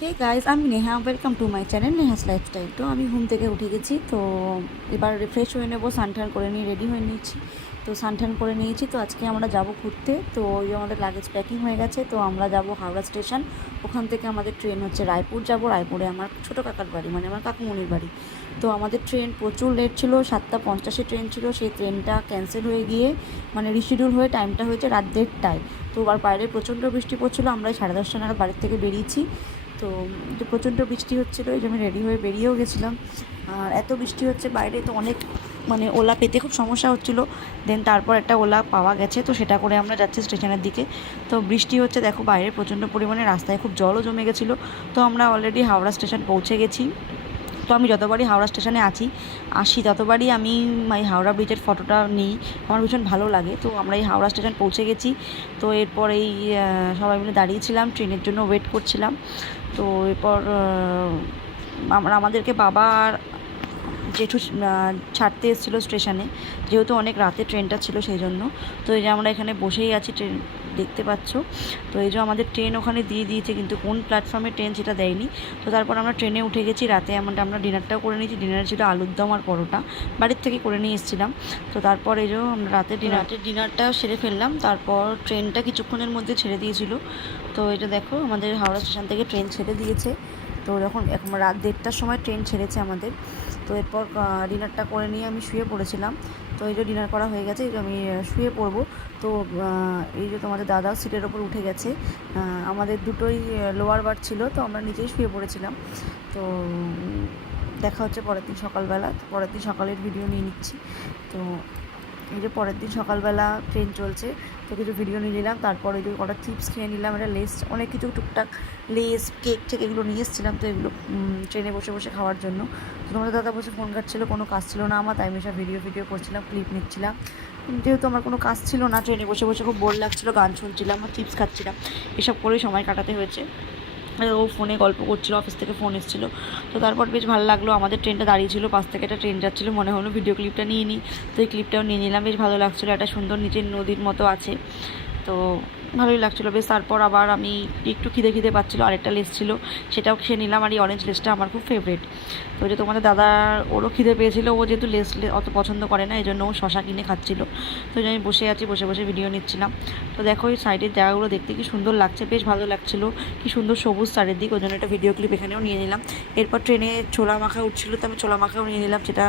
হে guys, আমি Neha. Welcome to my channel Neha's lifestyle. তো আমি ঘুম থেকে উঠে গেছি, তো এবার রিফ্রেশ হয়ে নেবো। সানটান করে নিয়ে রেডি হয়ে নিয়েছি, তো সানটান করে নিয়েছি। তো আজকে আমরা যাব ঘুরতে। তো ওই আমাদের লাগেজ প্যাকিং হয়ে গেছে, তো আমরা যাব হাওড়া স্টেশন। ওখান থেকে আমাদের ট্রেন হচ্ছে রায়পুর যাব। রায়পুরে আমার ছোটো কাকার বাড়ি, মানে আমার কাকুমণির বাড়ি। তো আমাদের ট্রেন প্রচুর লেট ছিল, 7:50 ট্রেন ছিল। সেই ট্রেনটা ক্যান্সেল হয়ে গিয়ে মানে রিশিডিউল হয়ে টাইমটা হয়েছে রাত 1:30টায়। তো আর বাইরে প্রচণ্ড বৃষ্টি পড়ছিলো। আমরা 10:30 নাগাদ বাড়ির থেকে বেরিয়েছি। তো প্রচণ্ড বৃষ্টি হচ্ছিলো, এই যে আমি রেডি হয়ে বেরিয়েও গেছিলাম। আর এত বৃষ্টি হচ্ছে বাইরে, তো অনেক মানে ওলা পেতে খুব সমস্যা হচ্ছিলো। দেন তারপর একটা ওলা পাওয়া গেছে, তো সেটা করে আমরা যাচ্ছি স্টেশনের দিকে। তো বৃষ্টি হচ্ছে, দেখো বাইরে প্রচণ্ড পরিমাণে, রাস্তায় খুব জলও জমে গেছিলো। তো আমরা অলরেডি হাওড়া স্টেশন পৌঁছে গেছি। তো আমি যতবারই হাওড়া স্টেশনে আসি ততবারই আমি এই হাওড়া ব্রিজের ফটোটা নিই, আমার ভীষণ ভালো লাগে। তো আমরা এই হাওড়া স্টেশন পৌঁছে গেছি। তো এরপর এই সবাই মিলে দাঁড়িয়েছিলাম, ট্রেনের জন্য ওয়েট করছিলাম। তো এরপর আমাদেরকে বাবা আর জেঠু ছাড়তে এসেছিলো স্টেশনে, যেহেতু অনেক রাতে ট্রেনটা ছিল সেই জন্য। তো এই যে আমরা এখানে বসেই আছি, ট্রেন দেখতে পাচ্ছ। তো এই যে আমাদের ট্রেন ওখানে দিয়ে দিয়েছে, কিন্তু কোন প্ল্যাটফর্মে ট্রেন সেটা দেয়নি। তো তারপর আমরা ট্রেনে উঠে গেছি। রাতে আমরা ডিনারটাও করে নিয়েছি। ডিনারে ছিল আলুর দম আর পরোটা, বাড়ির থেকে করে নিয়ে এসেছিলাম। তো তারপর এই যে আমরা রাতের ডিনারটা সেরে ফেললাম। তারপর ট্রেনটা কিছুক্ষণের মধ্যে ছেড়ে দিয়েছিল। তো এটা দেখো, আমাদের হাওড়া স্টেশন থেকে ট্রেন ছেড়ে দিয়েছে। তো যখন এখন রাত 1:30টার সময় ট্রেন ছেড়েছে আমাদের। তো এরপর ডিনারটা করে নিয়ে আমি শুয়ে পড়েছিলাম। তো এই যে ডিনার করা হয়ে গেছে, এই যে আমি শুয়ে পড়বো। তো এই যে তোমাদের দাদা সিটের ওপর উঠে গেছে। আমাদের দুটোই লোয়ার বার্থ ছিল, তো আমরা নিচেই শুয়ে পড়েছিলাম। তো দেখা হচ্ছে পরের দিন সকালবেলা। তো পরের দিন সকালের ভিডিও নিয়ে নিচ্ছি। তো এই যে পরের দিন সকালবেলা ট্রেন চলছে, তো কিছু ভিডিও নিয়ে নিলাম। তারপর ওই যে কটা চিপস খেয়ে নিলাম, একটা লেস, অনেক কিছু টুকটাক লেস, কেক টেক এগুলো নিয়ে এসেছিলাম। তো এগুলো ট্রেনে বসে বসে খাওয়ার জন্য। তো তোমাদের দাদা বসে ফোন কাটছিলো, কোনো কাজ ছিল না আমার, তাই আমি সব ভিডিও করছিলাম, ক্লিপ নিচ্ছিলাম। যেহেতু আমার কোনো কাজ ছিল না, ট্রেনে বসে বসে খুব বোর লাগছিলো, গান শুনছিলাম আর চিপস খাচ্ছিলাম, এসব করেই সময় কাটাতে হয়েছে। ও ফোনে গল্প করছিলো, অফিস থেকে ফোন এসেছিলো। তো তারপর বেশ ভালো লাগলো। আমাদের ট্রেনটা দাঁড়িয়েছিল, পাশ থেকে একটা ট্রেন যাচ্ছিলো, মনে হলো ভিডিও ক্লিপটা নিয়ে নিই। তো এই ক্লিপটাও নিয়ে নিলাম, বেশ ভালো লাগছিলো। একটা সুন্দর নিচের নদীর মতো আছে, তো ভালোই লাগছিলো বেশ। তারপর আবার আমি একটু খিদে পাচ্ছিলো, আরেকটা লেস ছিল, সেটাও খেয়ে নিলাম। আর এই অরেঞ্জ লেসটা আমার খুব ফেভারিট। তো যে তোমাদের দাদা, ওরও খিদে পেয়েছিলো। ও যেহেতু লেস অত পছন্দ করে না, এই জন্য ও শশা কিনে খাচ্ছিলো। তো আমি বসে আছি, বসে বসে ভিডিও নিচ্ছিলাম। তো দেখো এই সাইডের জায়গাগুলো দেখতে কি সুন্দর লাগছে, বেশ ভালো লাগছিলো। কি সুন্দর সবুজ চারিদিক, ওই জন্য একটা ভিডিও ক্লিপ এখানেও নিয়ে নিলাম। এরপর ট্রেনে ছোলা মাখা উঠছিলো, তো আমি ছোলা মাখাও নিয়ে নিলাম, যেটা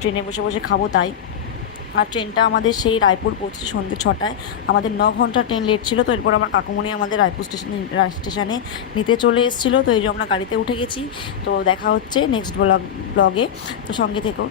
ট্রেনে বসে বসে খাবো তাই। আর ট্রেনটা আমাদের সেই রায়পুর পৌঁছে সন্ধ্যে 6টায়। আমাদের 9 ঘন্টা ট্রেন লেট ছিল। তো এরপর আমার কাকুমণি আমাদের রায়পুর স্টেশনে নিতে চলে এসেছিলো। তো এই যে আমরা গাড়িতে উঠে গেছি। তো দেখা হচ্ছে নেক্সট ব্লগে, তো সঙ্গে থেকো।